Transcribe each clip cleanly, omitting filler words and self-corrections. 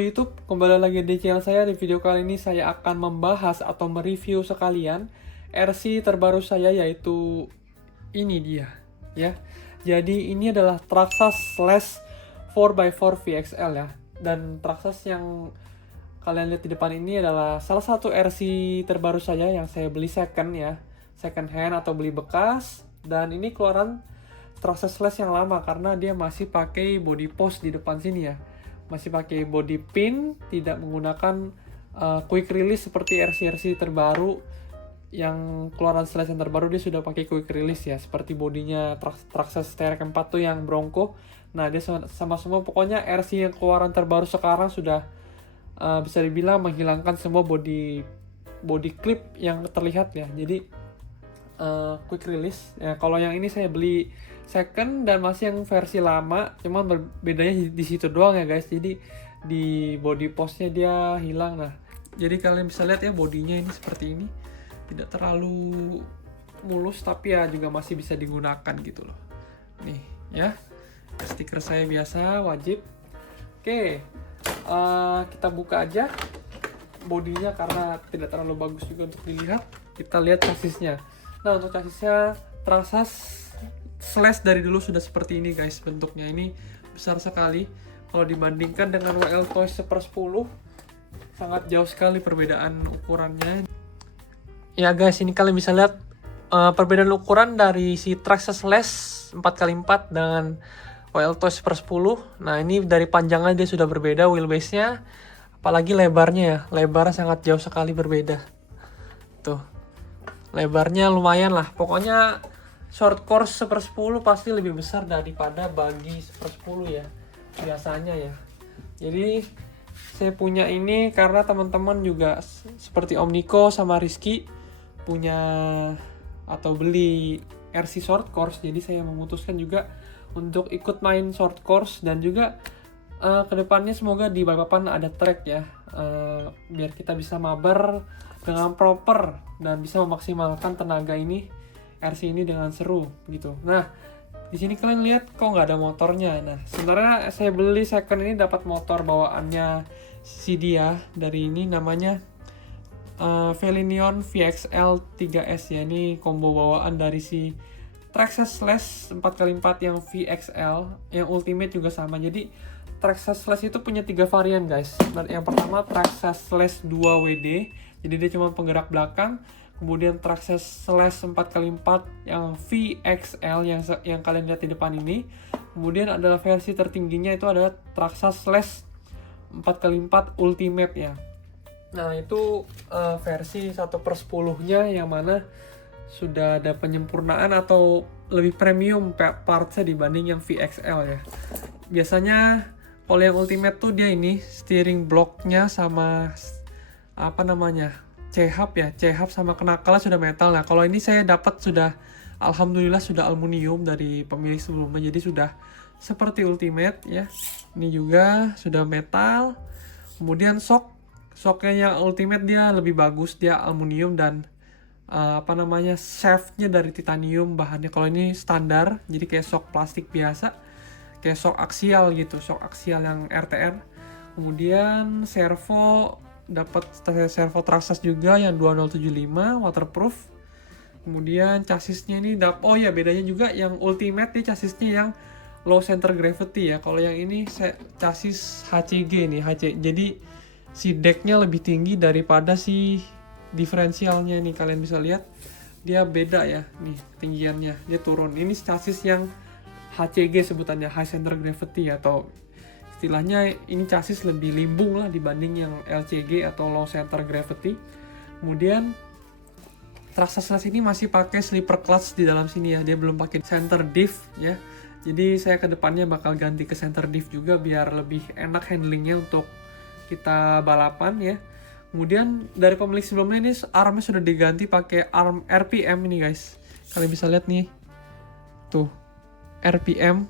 Halo YouTube, kembali lagi di channel saya. Di video kali ini saya akan membahas atau mereview sekalian RC terbaru saya, yaitu ini dia ya. Jadi ini adalah Traxxas Slash 4x4 VXL ya. Dan Traxxas yang kalian lihat di depan ini adalah salah satu RC terbaru saya yang saya beli second ya, second hand atau beli bekas. Dan ini keluaran Traxxas Slash yang lama karena dia masih pakai body post di depan sini ya, masih pakai body pin, tidak menggunakan quick release seperti RC-RC terbaru. Yang keluaran Slash yang terbaru dia sudah pakai quick release ya, seperti bodinya Traxxas TRX 4 tuh yang Bronco. Nah dia sama semua, pokoknya RC yang keluaran terbaru sekarang sudah bisa dibilang menghilangkan semua body clip yang terlihat ya. Jadi quick release ya. Kalau yang ini saya beli second dan masih yang versi lama, cuman bedanya di situ doang ya guys. Jadi di body postnya dia hilang. Nah jadi kalian bisa lihat ya, bodinya ini seperti ini, tidak terlalu mulus tapi ya juga masih bisa digunakan gitu loh. Nih ya, stiker saya biasa wajib. Oke, kita buka aja bodinya karena tidak terlalu bagus juga untuk dilihat. Kita lihat chassisnya. Nah untuk chassisnya, Traxxas Slash dari dulu sudah seperti ini guys, bentuknya ini besar sekali. Kalau dibandingkan dengan WL Toys 1/10, sangat jauh sekali perbedaan ukurannya. Ya guys, ini kalian bisa lihat perbedaan ukuran dari si Traxxas Slash 4x4 dengan WL Toys 1/10. Nah ini dari panjangnya dia sudah berbeda, wheelbase-nya, apalagi lebarnya ya, lebarnya sangat jauh sekali berbeda. Tuh, lebarnya lumayan lah, pokoknya short course 1/10 pasti lebih besar daripada bagi 1/10 ya, biasanya ya. Jadi saya punya ini karena teman-teman juga seperti Om Niko sama Rizky punya atau beli RC short course. Jadi saya memutuskan juga untuk ikut main short course, dan juga kedepannya semoga di balapan ada track ya, biar kita bisa mabar dengan proper dan bisa memaksimalkan tenaga ini, RC ini dengan seru gitu. Nah di sini kalian lihat kok nggak ada motornya. Nah sebenarnya saya beli second ini dapat motor bawaannya si dia dari ini, namanya Velinion VXL 3S ya. Ini combo bawaan dari si Traxxas Slash 4x4 yang VXL, yang Ultimate juga sama. Jadi Traxxas Slash itu punya 3 varian guys. Yang pertama Traxxas Slash 2WD, jadi dia cuma penggerak belakang. Kemudian Traxxas Slash 4x4 yang VXL yang kalian lihat di depan ini. Kemudian adalah versi tertingginya itu adalah Traxxas Slash 4x4 Ultimate ya. Nah itu versi 1/10-nya yang mana sudah ada penyempurnaan atau lebih premium partsnya dibanding yang VXL ya. Biasanya kalau yang Ultimate tuh dia ini steering blocknya sama apa namanya, C-hub ya, C-hub sama kenakalnya sudah metal. Nah kalau ini saya dapat sudah, alhamdulillah sudah aluminium dari pemilik sebelumnya, jadi sudah seperti Ultimate ya. Ini juga sudah metal. Kemudian shocknya yang Ultimate dia lebih bagus, dia aluminium dan apa namanya, shaftnya dari titanium bahannya. Kalau ini standar, jadi kayak shock plastik biasa, kayak shock aksial gitu, shock aksial yang RTR. Kemudian servo, dapat servo Traxxas juga yang 2075 waterproof. Kemudian chassisnya ini oh ya, bedanya juga yang Ultimate nih chassisnya yang low center gravity ya. Kalau yang ini chassis HCG nih, jadi si decknya lebih tinggi daripada si diferensialnya nih. Kalian bisa lihat dia beda ya, nih ketinggiannya dia turun. Ini chassis yang HCG sebutannya, high center gravity, atau istilahnya ini chassis lebih limbung lah dibanding yang LCG atau low center gravity. Kemudian Traxxas Slash ini masih pakai slipper clutch di dalam sini ya, dia belum pakai center diff ya. Jadi saya kedepannya bakal ganti ke center diff juga biar lebih enak handlingnya untuk kita balapan ya. Kemudian dari pemilik sebelumnya ini armnya sudah diganti pakai arm RPM ini guys. Kalian bisa lihat nih, tuh RPM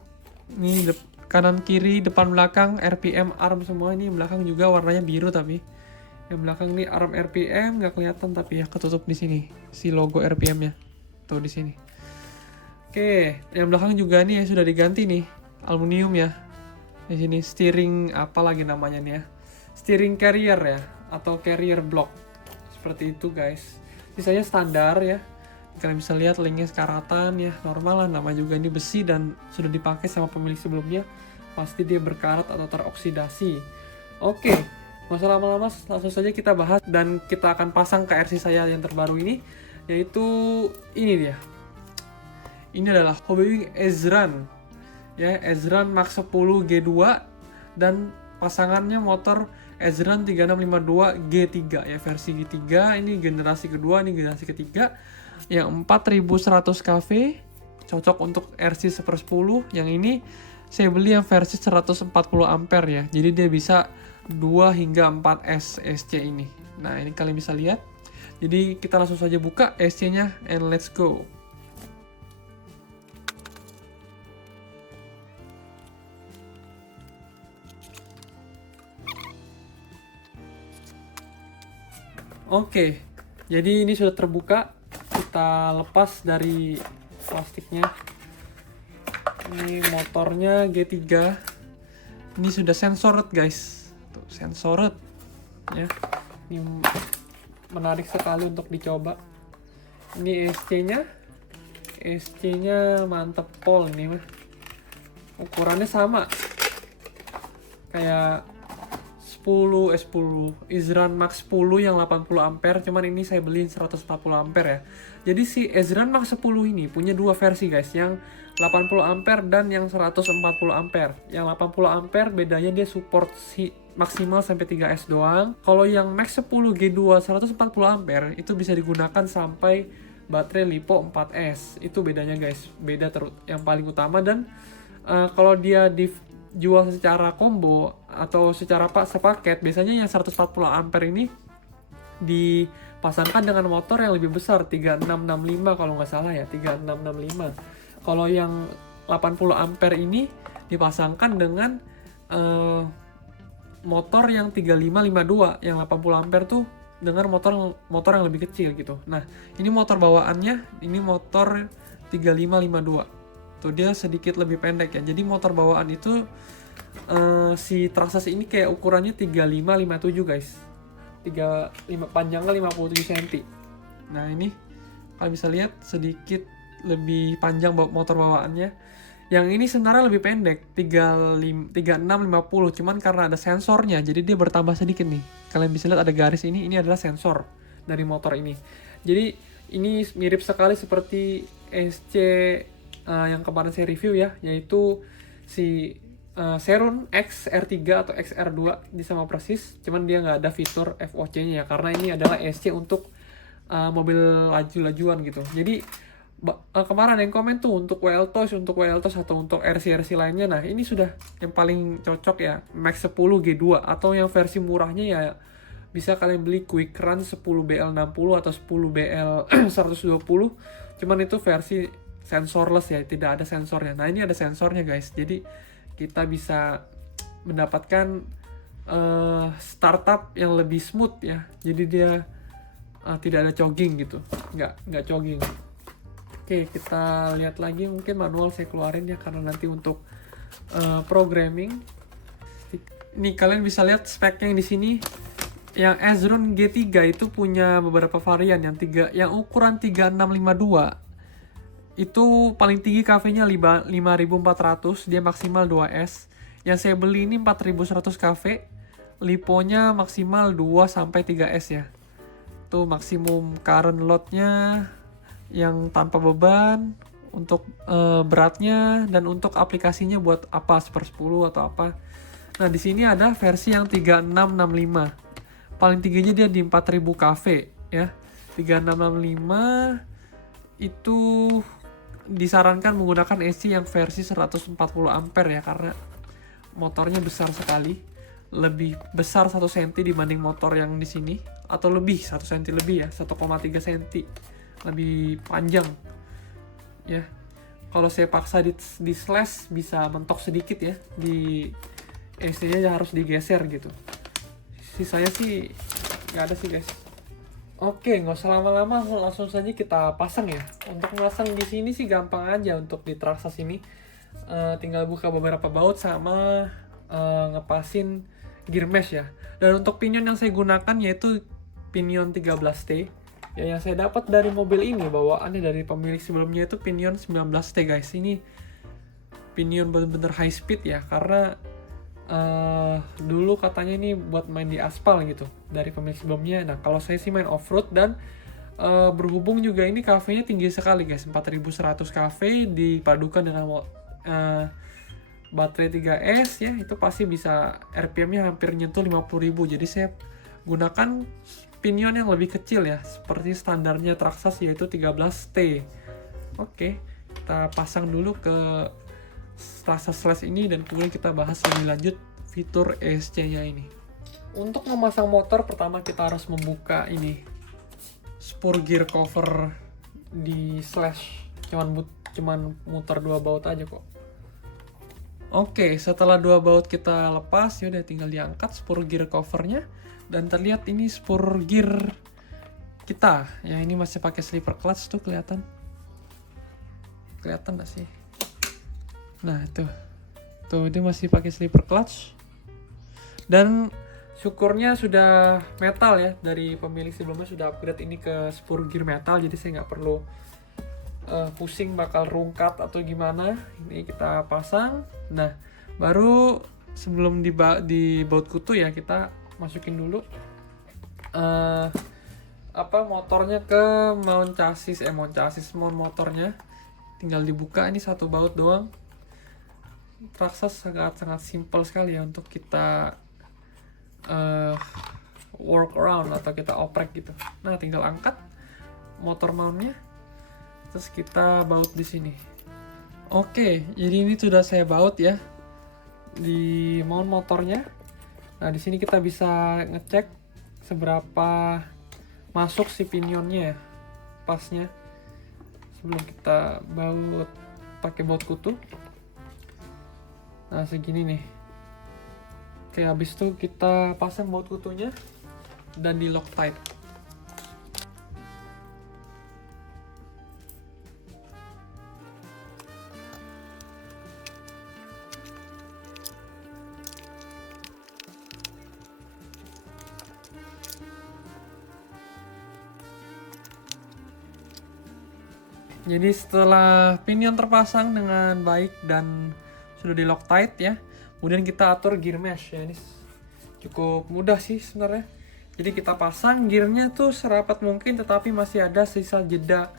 ini kanan kiri depan belakang RPM arm semua. Ini belakang juga warnanya biru, tapi yang belakang ini arm RPM nggak kelihatan tapi ya ketutup di sini si logo RPM-nya tuh di sini. Oke, yang belakang juga nih ya sudah diganti nih aluminium ya. Di sini steering apa lagi namanya nih ya. steering carrier ya, atau carrier block. Seperti itu guys. Sisanya standar ya. Kalian bisa lihat linknya sekaratan ya, normal lah, nama juga ini besi dan sudah dipakai sama pemilik sebelumnya. Pasti dia berkarat atau teroksidasi. Oke, nggak usah lama-lama, langsung saja kita bahas dan kita akan pasang ke RC saya yang terbaru ini, yaitu ini dia. Ini adalah Hobbywing Ezran ya, Ezran Max 10 G2 dan pasangannya motor Ezran 3652 G3 ya, versi G3. Ini generasi kedua, ini generasi ketiga yang 4100 kV, cocok untuk RC 1/10. Yang ini saya beli yang versi 140 ampere ya, jadi dia bisa 2 hingga 4 SC ini. Nah, ini kalian bisa lihat. Jadi kita langsung saja buka SC nya and let's go. Oke, jadi ini sudah terbuka. Kita lepas dari plastiknya. Ini motornya G3. Ini sudah sensored guys. Tuh, sensored ya. Ini menarik sekali untuk dicoba. Ini SC-nya. SC-nya mantep pol ini mah. Ukurannya sama. Kayak 10 Ezran Max 10 yang 80 ampere, cuman ini saya beliin 140 ampere ya. Jadi si Ezran Max 10 ini punya dua versi guys, yang 80 ampere dan yang 140 ampere. Yang 80 ampere bedanya dia support si maksimal sampai 3S doang. Kalau yang Max 10 G2 140 ampere itu bisa digunakan sampai baterai LiPo 4S. Itu bedanya guys, beda yang paling utama. Dan kalau dia dijual secara combo atau secara sepaket, biasanya yang 140 ampere ini dipasangkan dengan motor yang lebih besar, 3665 kalau nggak salah ya, 3665. Kalau yang 80 ampere ini dipasangkan dengan motor yang 3552, yang 80 ampere tuh dengan motor yang lebih kecil gitu. Nah, ini motor bawaannya, ini motor 3552. Tuh dia sedikit lebih pendek ya. Jadi motor bawaan itu si Traxxas ini kayak ukurannya 3557 guys. 35 panjangnya 57 cm. Nah, ini kalian bisa lihat sedikit lebih panjang motor bawaannya. Yang ini sebenarnya lebih pendek, 3650, cuman karena ada sensornya jadi dia bertambah sedikit nih. Kalian bisa lihat ada garis ini adalah sensor dari motor ini. Jadi ini mirip sekali seperti SC yang kemarin saya review ya, yaitu si Serun XR3 atau XR2, dia sama persis, cuman dia nggak ada fitur FOC-nya ya, karena ini adalah SC untuk mobil laju-lajuan gitu. Jadi kemarin ada yang komen tuh untuk WL-Toys atau untuk RC-RC lainnya. Nah, ini sudah yang paling cocok ya, Max 10 G2, atau yang versi murahnya ya bisa kalian beli Quick Run 10 BL60 atau 10 BL120. Cuman itu versi sensorless ya, tidak ada sensornya. Nah, ini ada sensornya guys, jadi kita bisa mendapatkan startup yang lebih smooth ya. Jadi dia tidak ada jogging gitu, nggak jogging. Oke, kita lihat lagi, mungkin manual saya keluarin ya, karena nanti untuk programming. Nih kalian bisa lihat speknya yang di sini. Yang Ezran G3 itu punya beberapa varian, yang ukuran 3652 itu paling tinggi kV-nya 5400, dia maksimal 2S. Yang saya beli ini 4100 kV, LiPo-nya maksimal 2 sampai 3S ya. Tuh maksimum current load-nya yang tanpa beban, untuk beratnya, dan untuk aplikasinya buat apa, 1/10 atau apa. Nah, di sini ada versi yang 3665. Paling tingginya dia di 4000 kV ya. 3665 itu disarankan menggunakan SC yang versi 140 ampere ya, karena motornya besar sekali. Lebih besar 1 cm dibanding motor yang di sini, atau lebih 1 cm lebih ya, 1,3 cm lebih panjang ya. Kalau saya paksa di slash bisa mentok sedikit ya, di SC-nya harus digeser gitu. Sisanya sih nggak ada sih guys. Oke, nggak usah lama-lama, langsung saja kita pasang ya. Untuk memasang di sini sih gampang aja, untuk di Traxxas ini tinggal buka beberapa baut sama ngepasin gear mesh ya. Dan untuk pinion yang saya gunakan yaitu pinion 13T. Ya, yang saya dapat dari mobil ini bawaannya dari pemilik sebelumnya itu pinion 19T guys. Ini pinion bener-bener high speed ya, karena dulu katanya ini buat main di aspal gitu dari pemilik sebelumnya. Nah kalau saya sih main off-road, dan berhubung juga ini kafenya tinggi sekali guys, 4100 kV dipadukan dengan baterai 3S ya, itu pasti bisa RPM-nya hampir nyentuh 50.000. Jadi saya gunakan pinion yang lebih kecil ya, seperti standarnya Traxxas yaitu 13T. Oke, kita pasang dulu ke Traxxas Slash ini, dan kemudian kita bahas lebih lanjut fitur ESC-nya ini. Untuk memasang motor, pertama kita harus membuka ini spur gear cover di Slash. Cuman muter 2 baut aja kok. Oke, setelah 2 baut kita lepas, yaudah tinggal diangkat spur gear covernya, dan terlihat ini spur gear kita. Ya ini masih pakai slipper clutch tuh, kelihatan nggak sih? Nah tuh dia masih pakai slipper clutch, dan syukurnya sudah metal ya, dari pemilik sebelumnya sudah upgrade ini ke spur gear metal, jadi saya nggak perlu pusing bakal rungkat atau gimana. Ini kita pasang. Nah baru sebelum di baut kutu ya, kita masukin dulu motornya ke mount motornya. Tinggal dibuka, ini 1 baut doang. Traxxas sangat simple sekali ya untuk kita work around atau kita oprek gitu. Nah tinggal angkat motor mountnya, terus kita baut di sini. Oke, jadi ini sudah saya baut ya di mount motornya. Nah di sini kita bisa ngecek seberapa masuk si pinionnya ya, pasnya, sebelum kita baut pakai baut kutu. Nah segini nih. Oke, habis itu kita pasang baut kutunya dan di Loctite. Jadi setelah pinion terpasang dengan baik dan sudah di Loctite ya, kemudian kita atur gear mesh ya. Ini cukup mudah sih sebenarnya. Jadi kita pasang gearnya tuh serapat mungkin, tetapi masih ada sisa jeda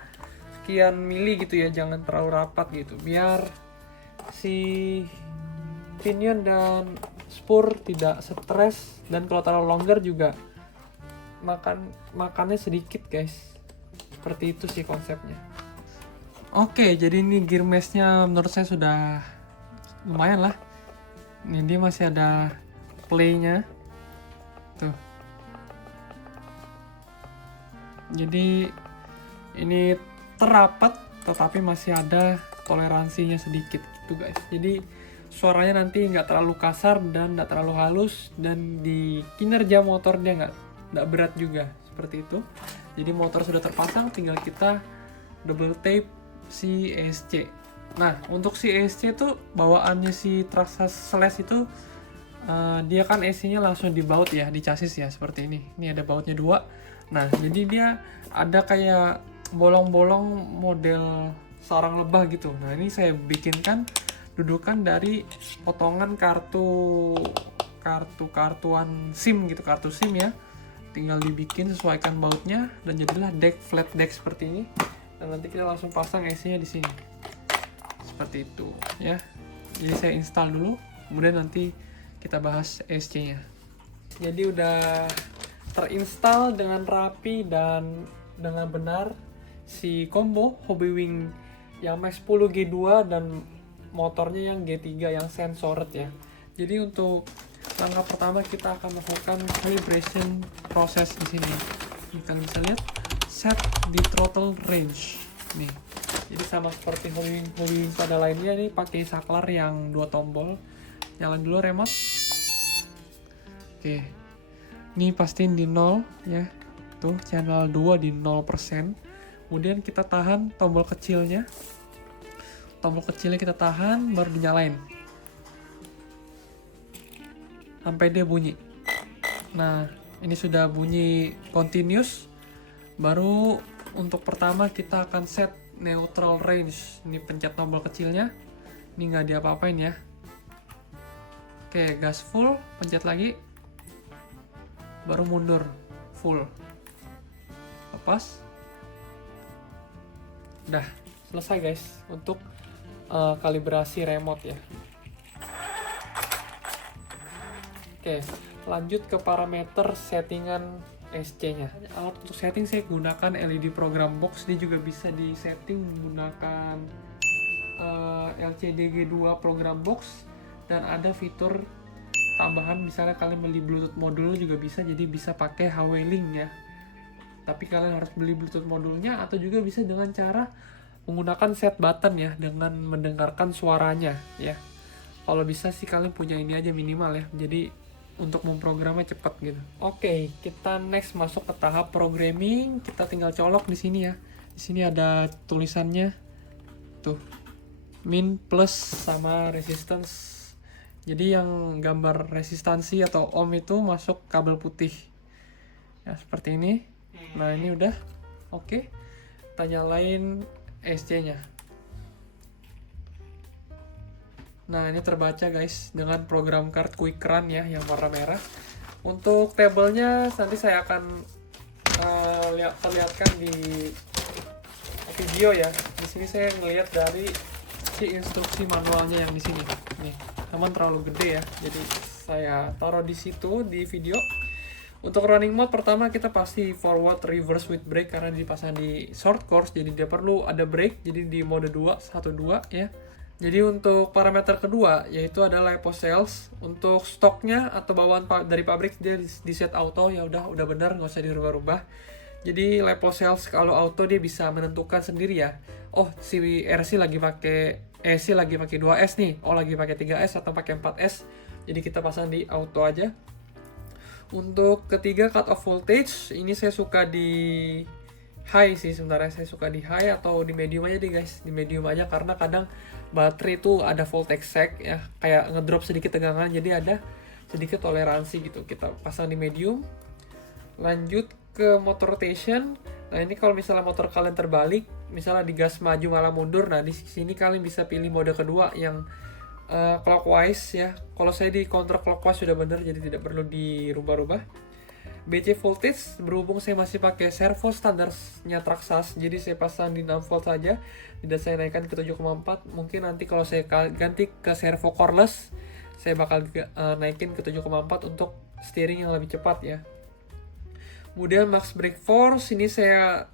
sekian mili gitu ya, jangan terlalu rapat gitu, biar si pinion dan spur tidak stres, dan kalau terlalu longgar juga makannya sedikit guys. Seperti itu sih konsepnya. Oke, jadi ini gear mesh-nya menurut saya sudah lumayan lah. Ini dia masih ada play-nya. Tuh. Jadi ini terapat tetapi masih ada toleransinya sedikit gitu guys. Jadi suaranya nanti nggak terlalu kasar dan nggak terlalu halus, dan di kinerja motor dia nggak berat juga, seperti itu. Jadi motor sudah terpasang, tinggal kita double tape si ESC. Nah untuk si ESC itu bawaannya si Traxxas Slash itu dia kan ESC-nya langsung dibaut ya di chassis ya, seperti ini. Ini ada bautnya 2. Nah jadi dia ada kayak bolong-bolong model sarang lebah gitu. Nah ini saya bikinkan dudukan dari potongan kartuan SIM gitu, kartu SIM ya. Tinggal dibikin, sesuaikan bautnya, dan jadilah flat deck seperti ini. Dan nanti kita langsung pasang ESC-nya di sini. Seperti itu ya. Jadi saya install dulu, kemudian nanti kita bahas ESC-nya. Jadi udah terinstall dengan rapi dan dengan benar si combo Hobbywing yang Max 10 G2 dan motornya yang G3 yang sensored ya. Jadi untuk langkah pertama kita akan melakukan calibration proses di sini. Kalian bisa lihat set di throttle range nih. Jadi sama seperti Hobbywing pada lainnya, ini pakai saklar yang 2 tombol. Nyalain dulu remote. Oke. Ini pastiin di 0 ya. Tuh channel 2 di 0%. Kemudian kita tahan tombol kecilnya. Tombol kecilnya kita tahan, baru dinyalain. sampai dia bunyi. Nah, ini sudah bunyi continuous. Baru untuk pertama kita akan set neutral range. Ini pencet tombol kecilnya. Ini nggak diapa-apain ya. Oke, gas full, pencet lagi. Baru mundur full. Lepas. Udah, selesai guys untuk kalibrasi remote ya. Oke, lanjut ke parameter settingan SC-nya. Alat untuk setting saya gunakan LED program box. Dia juga bisa disetting menggunakan LCD-G2 program box, dan ada fitur tambahan misalnya kalian beli Bluetooth modul juga bisa, jadi bisa pakai HW-Link ya. Tapi kalian harus beli Bluetooth modulnya, atau juga bisa dengan cara menggunakan set button ya, dengan mendengarkan suaranya ya. Kalau bisa sih kalian punya ini aja minimal ya, jadi untuk memprogramnya cepat gitu. Oke, kita next masuk ke tahap programming. Kita tinggal colok di sini ya. Di sini ada tulisannya tuh, min plus sama resistance. Jadi yang gambar resistansi atau ohm itu masuk kabel putih ya, seperti ini. Nah, ini udah oke. Kita nyalain SC-nya. Nah, ini terbaca guys dengan program card Quick Run ya, yang warna merah. Untuk tabelnya nanti saya akan perlihatkan di video ya. Di sini saya ngelihat dari si instruksi manualnya yang di sini. Nih, teman terlalu gede ya, jadi saya taruh di situ di video. Untuk running mode pertama kita pasti forward, reverse with brake karena dipasang di short course, jadi dia perlu ada brake. Jadi di mode 2, 1, 2 ya. Jadi untuk parameter kedua yaitu adalah LiPo cells. Untuk stoknya atau bawaan dari pabrik dia di set auto, ya udah benar, nggak usah dirubah-rubah. Jadi LiPo cells kalau auto dia bisa menentukan sendiri ya. Oh, si RC lagi pakai lagi pakai 2S nih. Oh, lagi pakai 3S atau pakai 4S. Jadi kita pasang di auto aja. Untuk ketiga cut off voltage, ini saya suka di high sih sebenarnya. Saya suka di high atau di medium aja deh guys. Di medium aja karena kadang baterai itu ada voltage sag ya, kayak ngedrop sedikit tegangan, jadi ada sedikit toleransi gitu. Kita pasang di medium. Lanjut ke motor rotation. Nah, ini kalau misalnya motor kalian terbalik, misalnya digas maju malah mundur, nah di sini kalian bisa pilih mode kedua yang clockwise ya. Kalau saya di counter clockwise sudah benar, jadi tidak perlu dirubah-rubah. BC voltage, berhubung saya masih pakai servo standarnya Traxxas, jadi saya pasang di 6 volt saja, tidak saya naikkan ke 7,4. Mungkin nanti kalau saya ganti ke servo coreless, saya bakal naikin ke 7,4 untuk steering yang lebih cepat ya. Kemudian max brake force, ini saya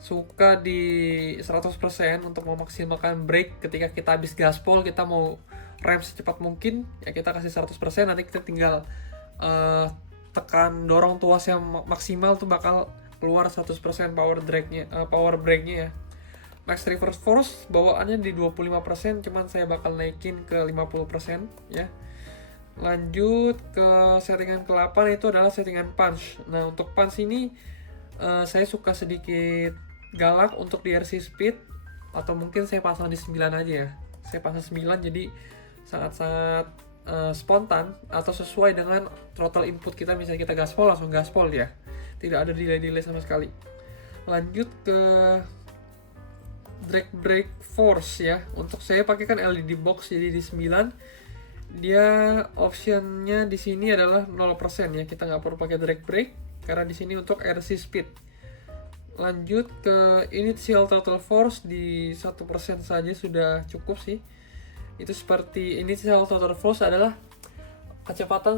suka di 100% untuk memaksimalkan brake. Ketika kita habis gaspol, kita mau rem secepat mungkin ya, kita kasih 100%, nanti kita tinggal tekan dorong tuas yang maksimal tuh bakal keluar 100% power brake-nya ya. Max reverse force bawaannya di 25%, cuman saya bakal naikin ke 50% ya. Lanjut ke settingan ke-8, itu adalah settingan punch. Nah, untuk punch ini saya suka sedikit galak untuk di RC speed, atau mungkin saya pasang di 9 aja ya. Saya pasang 9, jadi sangat-sangat spontan atau sesuai dengan throttle input kita. Misalnya kita gaspol, langsung gaspol ya, tidak ada delay sama sekali. Lanjut ke drag brake force ya. Untuk saya pakai kan LED box, jadi di 9 dia optionnya di sini adalah 0% ya, kita nggak perlu pakai drag brake karena di sini untuk RC speed. Lanjut ke initial throttle force, di 1% saja sudah cukup sih. Itu seperti initial throttle force adalah kecepatan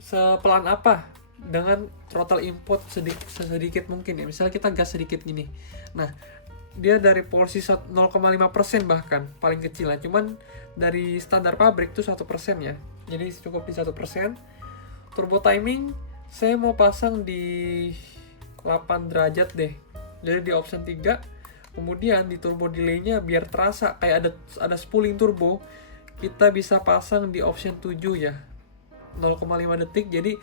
sepelan apa dengan throttle input sedikit mungkin ya. Misalnya kita gas sedikit gini, nah dia dari porsi 0,5% bahkan paling kecil lah, cuman dari standar pabrik itu 1% ya, jadi cukup di 1%. Turbo timing saya mau pasang di 8 derajat deh, jadi di option 3. Kemudian di turbo delay-nya biar terasa kayak ada spooling turbo, kita bisa pasang di option 7 ya, 0,5 detik. Jadi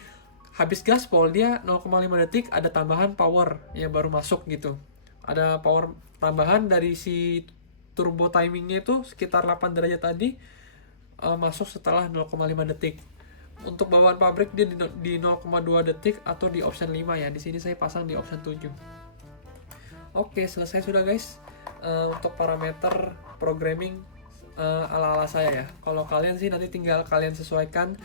habis gaspol dia 0,5 detik ada tambahan power yang baru masuk gitu. Ada power tambahan dari si turbo timingnya itu sekitar 8 derajat tadi, masuk setelah 0,5 detik. Untuk bawaan pabrik dia di 0,2 detik atau di option 5 ya. Di sini saya pasang di option 7. Oke, selesai sudah guys. Untuk parameter programming ala-ala saya ya. Kalau kalian sih nanti tinggal kalian sesuaikan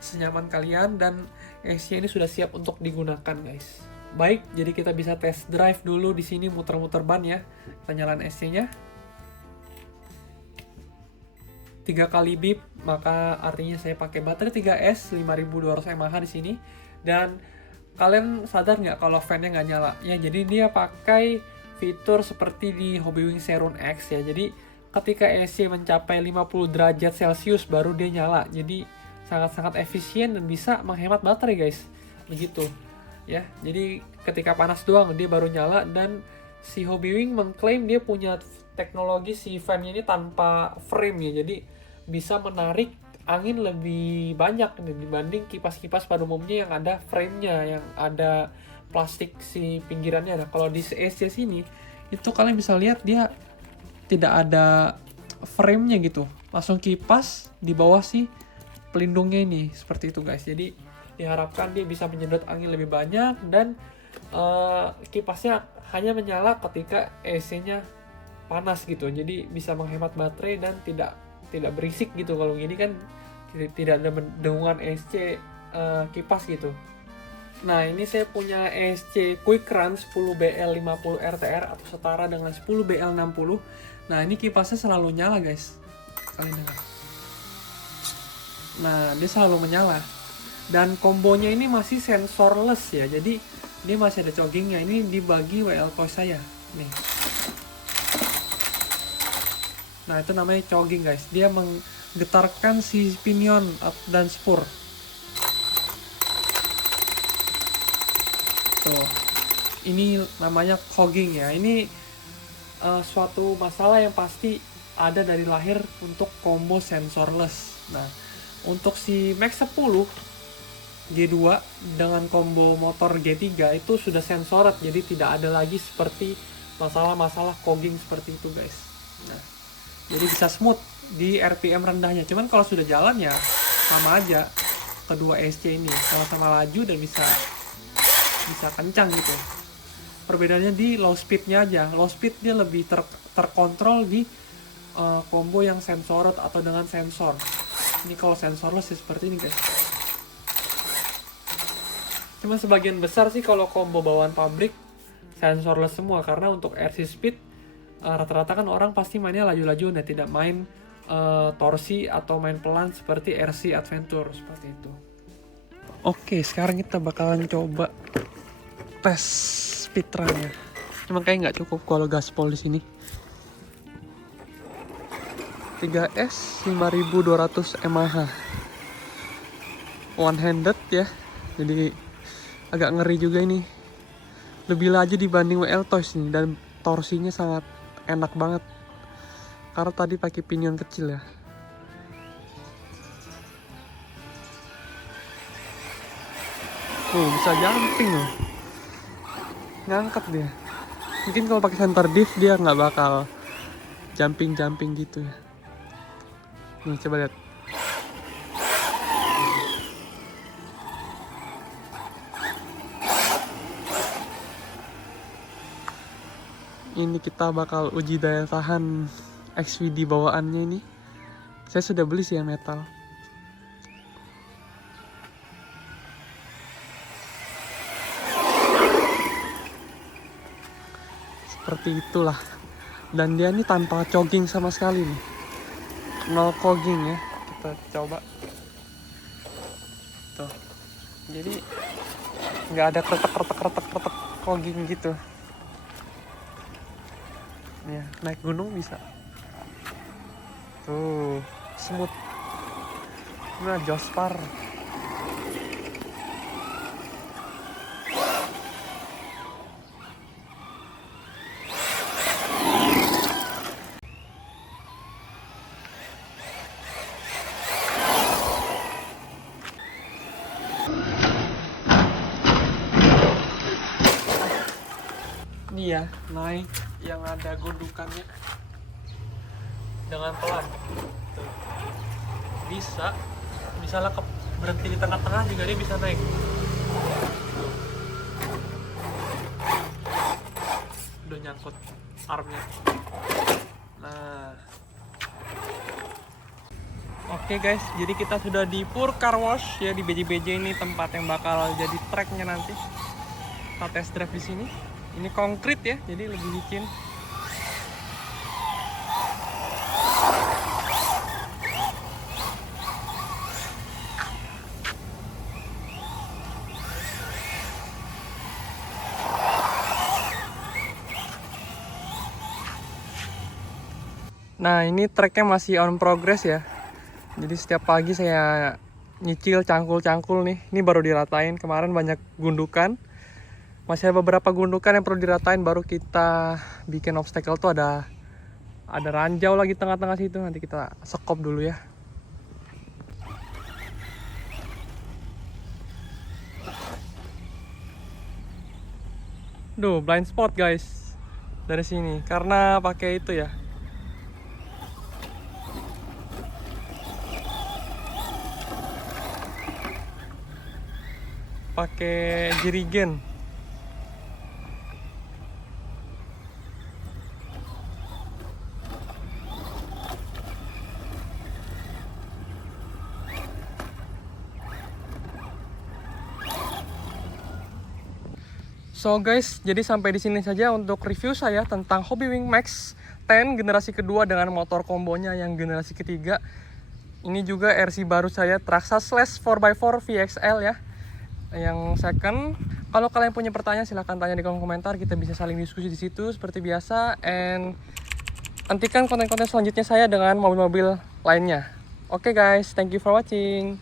senyaman kalian, dan SC ini sudah siap untuk digunakan guys. Baik, jadi kita bisa test drive dulu di sini, muter-muter ban ya. Kita nyalain SC-nya. 3 kali beep, maka artinya saya pakai baterai 3S 5200 mAh di sini. Dan kalian sadar nggak kalau fan-nya nggak nyala? Ya, jadi dia pakai fitur seperti di Hobbywing Seiron X ya. Jadi ketika AC mencapai 50 derajat Celcius baru dia nyala. Jadi sangat-sangat efisien dan bisa menghemat baterai guys. Begitu ya. Jadi ketika panas doang dia baru nyala, dan si Hobbywing mengklaim dia punya teknologi si fan ini tanpa frame ya. Jadi bisa menarik angin lebih banyak dibanding kipas-kipas pada umumnya yang ada frame-nya, yang ada plastik si pinggirannya. Nah, kalau di SC sini itu kalian bisa lihat dia tidak ada frame-nya gitu. Langsung kipas di bawah si pelindungnya ini, seperti itu guys. Jadi diharapkan dia bisa menyedot angin lebih banyak, dan kipasnya hanya menyala ketika AC-nya panas gitu. Jadi bisa menghemat baterai dan tidak berisik gitu. Kalau gini kan tidak ada dengungan ESC kipas gitu. Nah, ini saya punya ESC Quick Run 10BL50 RTR atau setara dengan 10BL60. Nah, ini kipasnya selalu nyala guys. Kalian dengar. Nah, dia selalu menyala. Dan kombonya ini masih sensorless ya. Jadi dia masih ada joggingnya. Ini dibagi WL Toys saya. Nih. Nah, itu namanya jogging guys. Dia menggetarkan si pinion dan spur. Tuh. Ini namanya jogging ya. Ini suatu masalah yang pasti ada dari lahir untuk combo sensorless. Nah, untuk si Max 10 G2 dengan combo motor G3 itu sudah sensoret. Jadi tidak ada lagi seperti masalah-masalah jogging seperti itu guys. Nah, jadi bisa smooth di RPM rendahnya. Cuman kalau sudah jalan ya sama aja kedua SC ini, sama-sama laju dan bisa kencang gitu. Perbedaannya di low speednya aja. Low speed dia lebih terkontrol di combo yang sensoret atau dengan sensor. Ini kalau sensorless seperti ini guys. Cuma sebagian besar sih kalau combo bawaan pabrik sensorless semua, karena untuk RC speed rata-rata kan orang pasti mainnya laju-laju, nah tidak main torsi atau main pelan seperti RC Adventure seperti itu. Oke, sekarang kita bakalan coba tes speedrunnya. Cuma kayak nggak cukup kalau gaspol di sini. 3S 5200 mAh. One handed ya. Jadi agak ngeri juga ini. Lebih laju dibanding WL Toys nih, dan torsinya sangat enak banget karena tadi pakai pinion kecil ya. Bisa jumping loh, ngangkat dia. Mungkin kalau pakai center diff dia nggak bakal jumping gitu ya. Nih coba lihat. Ini kita bakal uji daya tahan XVD bawaannya ini. Saya sudah beli sih ya metal. Seperti itulah. Dan dia ini tanpa jogging sama sekali nih. No jogging ya. Kita coba. Tuh. Jadi nggak ada kretek jogging gitu. Ya, naik gunung bisa. Tuh, smooth. Nah, Jospar. Ini ya, naik yang ada gundukannya dengan pelan. Tuh. Bisa lah berhenti di tengah-tengah juga dia bisa naik. Udah nyangkut armnya. Nah, oke guys, jadi kita sudah di Pur Car Wash ya, di BJ-BJ ini tempat yang bakal jadi tracknya nanti. Kita test drive di sini. Ini konkrit ya, jadi lebih licin. Nah, ini tracknya masih on progress ya. Jadi setiap pagi saya nyicil cangkul-cangkul nih. Ini baru diratain, kemarin banyak gundukan. Masih ada beberapa gundukan yang perlu diratain, baru kita bikin obstacle tuh ada ranjau lagi tengah-tengah situ. Nanti kita sekop dulu ya. Duh, blind spot guys dari sini karena pakai itu ya. Pakai jerigen. So guys, jadi sampai di sini saja untuk review saya tentang Hobbywing Max 10 generasi kedua dengan motor kombonya yang generasi ketiga. Ini juga RC baru saya, Traxa Slash 4x4 VXL ya, yang second. Kalau kalian punya pertanyaan silahkan tanya di kolom komentar, kita bisa saling diskusi di situ seperti biasa. And nantikan konten-konten selanjutnya saya dengan mobil-mobil lainnya. Oke guys, thank you for watching.